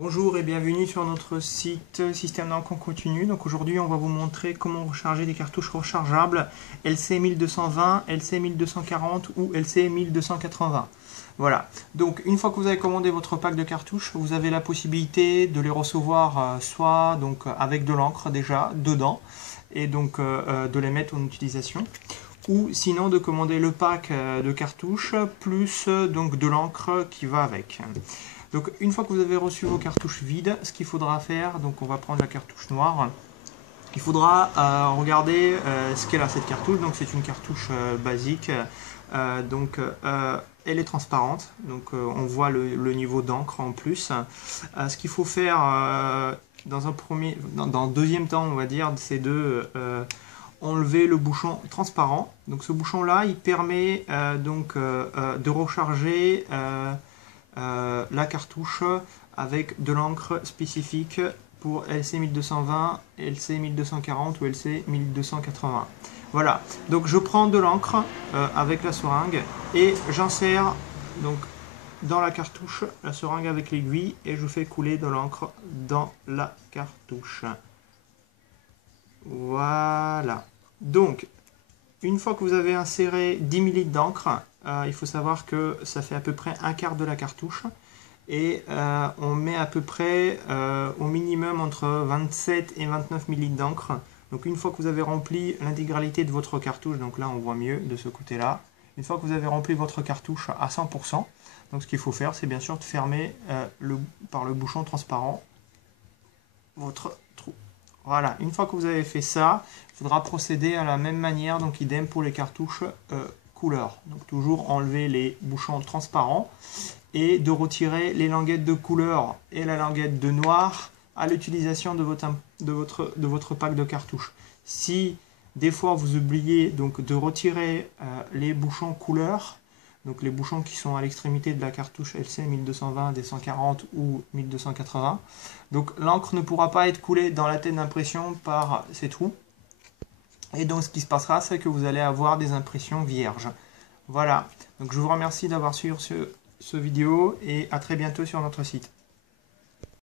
Bonjour et bienvenue sur notre site Système d'encre en continu. Donc aujourd'hui on va vous montrer comment recharger des cartouches rechargeables LC 1220, LC 1240 ou LC 1280. Voilà, donc une fois que vous avez commandé votre pack de cartouches, vous avez la possibilité de les recevoir soit donc avec de l'encre déjà dedans et donc de les mettre en utilisation, ou sinon de commander le pack de cartouches plus donc de l'encre qui va avec. Donc une fois que vous avez reçu vos cartouches vides, ce qu'il faudra faire, donc on va prendre la cartouche noire, il faudra regarder ce qu'elle a cette cartouche. Donc c'est une cartouche basique, elle est transparente, donc on voit le niveau d'encre en plus. Ce qu'il faut faire dans un deuxième temps, on va dire, c'est de enlever le bouchon transparent. Donc ce bouchon là il permet de recharger la cartouche avec de l'encre spécifique pour LC 1220, LC 1240 ou LC 1280. Voilà, donc je prends de l'encre avec la seringue et j'insère donc dans la cartouche la seringue avec l'aiguille et je fais couler de l'encre dans la cartouche. Voilà. Donc, une fois que vous avez inséré 10 ml d'encre, il faut savoir que ça fait à peu près un quart de la cartouche. Et on met à peu près au minimum entre 27 et 29 ml d'encre. Donc une fois que vous avez rempli l'intégralité de votre cartouche, donc là on voit mieux de ce côté-là, une fois que vous avez rempli votre cartouche à 100%, donc ce qu'il faut faire c'est bien sûr de fermer par le bouchon transparent votre trou. Voilà, une fois que vous avez fait ça, il faudra procéder à la même manière, donc idem pour les cartouches couleur. Donc toujours enlever les bouchons transparents et de retirer les languettes de couleur et la languette de noir à l'utilisation de votre pack de cartouches. Si des fois vous oubliez donc de retirer les bouchons couleur, donc les bouchons qui sont à l'extrémité de la cartouche LC 1220, D140 ou 1280. Donc l'encre ne pourra pas être coulée dans la tête d'impression par ces trous. Et donc ce qui se passera, c'est que vous allez avoir des impressions vierges. Voilà, donc je vous remercie d'avoir suivi ce vidéo et à très bientôt sur notre site.